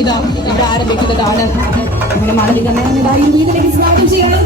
ഇതാ ഇവിടെ ആരംഭിക്കുന്നതാണ് നമ്മുടെ മാളവിക മേനോൻ ഇതാ ഈ വീട്ടിലേക്ക് സ്വാഗതം ചെയ്യണം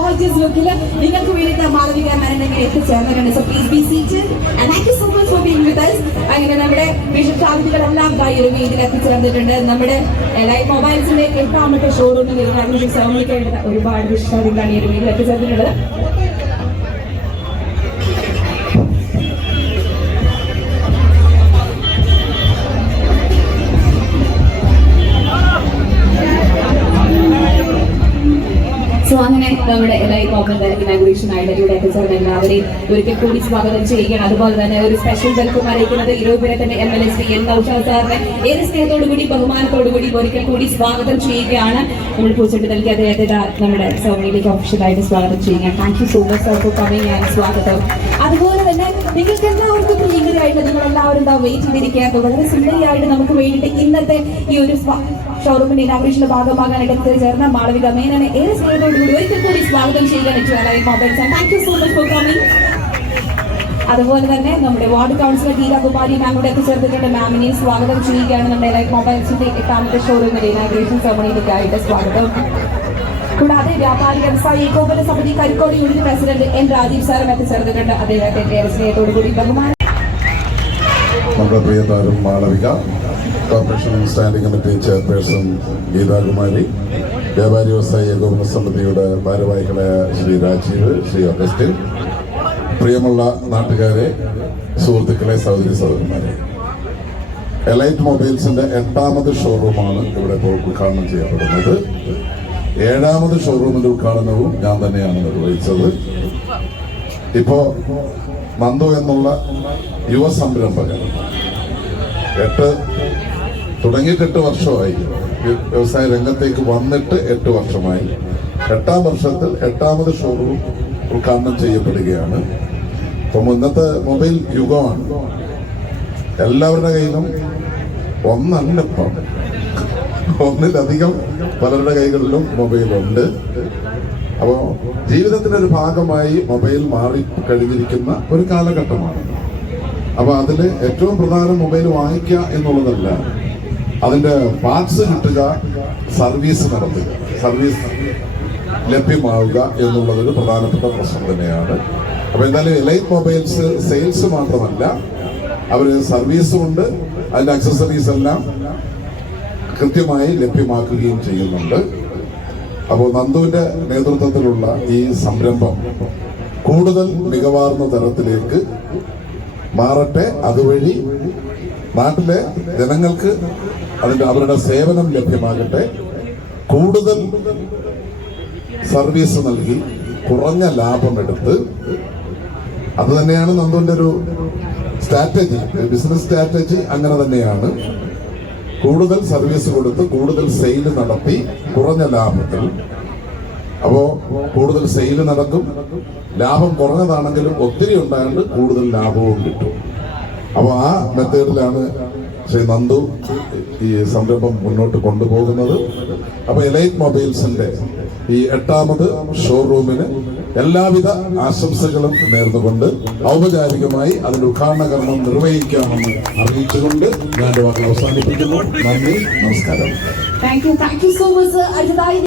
ഗോർജിയസ് ലുക്കിൽ നിങ്ങൾക്ക് വേണ്ടിയിട്ട് മാളവിക മരണങ്ങൾ എത്തിച്ചേർന്നിട്ടുണ്ട്. So please be seat thank you so much for being with us അങ്ങനെ നമ്മുടെ വിഷൻ സാധ്യതകളെല്ലാം വേദിയിൽ എത്തിച്ചേർന്നിട്ടുണ്ട് നമ്മുടെ ലൈവ് മൊബൈൽസിന്റെ എട്ടാമത്തെ ഷോറൂമിൽ ഒരുപാട് വിഷാദികളാണ് ഈ ഒരു വേദിയിൽ എത്തിച്ചേർന്നിട്ടുള്ളത് നമ്മുടെ ഓപ്പന്റെ ഇനാഗുറേഷൻ ആയിട്ട് ഇവിടെ എത്തിച്ചേർന്ന എല്ലാവരെയും ഒരിക്കൽ കൂടി സ്വാഗതം ചെയ്യുകയാണ്. അതുപോലെ തന്നെ ഒരു സ്പെഷ്യൽ വെൽക്കം അറിയിക്കുന്നത് ഇരുപതിനെ തന്നെ M L A Shri N Naushad സാറിനെ ഏത് സ്നേഹത്തോടു കൂടി ബഹുമാനത്തോടു കൂടി ഒരിക്കൽ കൂടി സ്വാഗതം ചെയ്യുകയാണ്. നമ്മൾ പൂച്ചട്ടി നൽകി അദ്ദേഹത്തെ നമ്മുടെ സെറമണിയിലേക്ക് ഓഫീഷ്യലായിട്ട് സ്വാഗതം ചെയ്യുകയാണ്. Thank you so much sir for coming and സ്വാഗതം. അതുപോലെ തന്നെ നിങ്ങൾക്ക് എല്ലാവർക്കും ഭീകരമായിട്ട് നിങ്ങൾ എല്ലാവരും എന്താ വെയിറ്റ് ചെയ്തിരിക്കുക വളരെ സുന്ദരിയായിട്ട് നമുക്ക് വേണ്ടിയിട്ട് ഇന്നത്തെ ഈ ഒരു ഷോറൂമിന്റെ ഇനാഗ്രേഷന്റെ ഭാഗമാകാനായിട്ട് എത്തിച്ചേർന്ന മാളവിക മേനനെ ഏറെ സ്നേഹത്തോടുകൂടി ഒരിക്കൽ കൂടി സ്വാഗതം mobile mobiles thank you so much for coming അതുപോലെ തന്നെ നമ്മുടെ ward councillor Geetha Kumari ma'am കൂടെ എത്തിച്ചേർത്തിട്ടുണ്ട് മാമിനെ സ്വാഗതം ചെയ്യുകയാണ് നമ്മുടെ ലൈഫ് മൊബൈൽസിന്റെ എട്ടാമത്തെ ഷോറൂമിന്റെ ഇനാഗ്രേഷൻ സെറമണിയിലേക്കായിട്ട് സ്വാഗതം. കൂടാതെ വ്യാപാരി വ്യവസായ ഏകോപന സമിതി Karikode unit president N Rajeev സാറും എത്തിച്ചേർത്തിട്ടുണ്ട് അദ്ദേഹത്തെ ഏറെ സ്നേഹത്തോടു കൂടി ബഹുമാനം. നമ്മുടെ പ്രിയ താരം Malavika corporation standing committee chairperson Geethakumari വ്യാപാരി വ്യവസായ ഏകോപന സമിതിയുടെ ഭാരവാഹികളായ ശ്രീ രാജീവ് ശ്രീ അഗസ്റ്റിൻ പ്രിയമുള്ള നാട്ടുകാരെ സുഹൃത്തുക്കളെ സഹോദരി സഹോദരന്മാരെ എലൈറ്റ് മൊബൈൽസിന്റെ എട്ടാമത് ഷോറൂമാണ് ഇവിടെ ഇപ്പോൾ ഉദ്ഘാടനം ചെയ്യപ്പെടുന്നത്. ഏഴാമത് ഷോറൂമിന്റെ ഉദ്ഘാടനവും ഞാൻ തന്നെയാണ് നിർവഹിച്ചത്. ഇപ്പോ നന്ദു എന്നുള്ള യുവ സംരംഭകൻ എട്ട് തുടങ്ങിയിട്ട് എട്ട് വർഷമായി. വ്യ- വ്യവസായ രംഗത്തേക്ക് വന്നിട്ട് എട്ട് വർഷമായി. എട്ടാം വർഷത്തിൽ എട്ടാമത് ഷോറൂം ഉദ്ഘാടനം ചെയ്യപ്പെടുകയാണ്. അപ്പം ഇന്നത്തെ മൊബൈൽ യുഗമാണ്. എല്ലാവരുടെ കയ്യിലും ഒന്നല്ല ഇപ്പം ഒന്നിലധികം പലരുടെ കൈകളിലും മൊബൈലുണ്ട്. അപ്പോൾ ജീവിതത്തിന്റെ ഒരു ഭാഗമായി മൊബൈൽ മാറി കഴിഞ്ഞിരിക്കുന്ന ഒരു കാലഘട്ടമാണ്. അപ്പോൾ അതിൽ ഏറ്റവും പ്രധാനം മൊബൈൽ വാങ്ങിക്കുക എന്നുള്ളതല്ല അതിന്റെ പാർട്സ് കിട്ടുക സർവീസ് നടത്തുക. സർവീസ് ലഭ്യമാവുക എന്നുള്ളതൊരു പ്രധാനപ്പെട്ട പ്രശ്നം തന്നെയാണ്. അപ്പൊ എന്തായാലും എലൈറ്റ് മൊബൈൽസ് സെയിൽസ് മാത്രമല്ല അവർ സർവീസും ഉണ്ട് അതിന്റെ അക്സസറീസ് എല്ലാം കൃത്യമായി ലഭ്യമാക്കുകയും ചെയ്യുന്നുണ്ട്. അപ്പോൾ നന്ദുവിന്റെ നേതൃത്വത്തിലുള്ള ഈ സംരംഭം കൂടുതൽ മികവാർന്ന തരത്തിലേക്ക് മാറട്ടെ. അതുവഴി നാട്ടിലെ ജനങ്ങൾക്ക് അതിന്റെ അവരുടെ സേവനം ലഭ്യമാകട്ടെ. കൂടുതൽ സർവീസ് നൽകി കുറഞ്ഞ ലാഭമെടുത്ത് അത് തന്നെയാണ് നന്ദുവിന്റെ ഒരു സ്ട്രാറ്റജി. ബിസിനസ് സ്ട്രാറ്റജി അങ്ങനെ തന്നെയാണ്. കൂടുതൽ സർവീസ് കൊടുത്ത് കൂടുതൽ സെയിൽ നടത്തി കുറഞ്ഞ ലാഭത്തിൽ. അപ്പോ കൂടുതൽ സെയിൽ നടക്കും. ലാഭം കുറഞ്ഞതാണെങ്കിലും ഒത്തിരി ഉണ്ടായത് കൂടുതൽ ലാഭവും കിട്ടും. അപ്പോൾ ആ മെത്തേഡിലാണ് ശ്രീ നന്ദു ഈ സംരംഭം മുന്നോട്ട് കൊണ്ടുപോകുന്നത്. അപ്പൊ എലൈറ്റ് മൊബൈൽസിന്റെ ഈ എട്ടാമത് ഷോറൂമിന് എല്ലാവിധ ആശംസകളും നേർന്നുകൊണ്ട് ഔപചാരികമായി അതിന്റെ ഉദ്ഘാടന കർമ്മം നിർവഹിക്കാമെന്ന് അറിയിച്ചുകൊണ്ട് ഞാൻ വാക്കുകൾ അവസാനിപ്പിക്കുന്നു. നന്ദി നമസ്കാരം.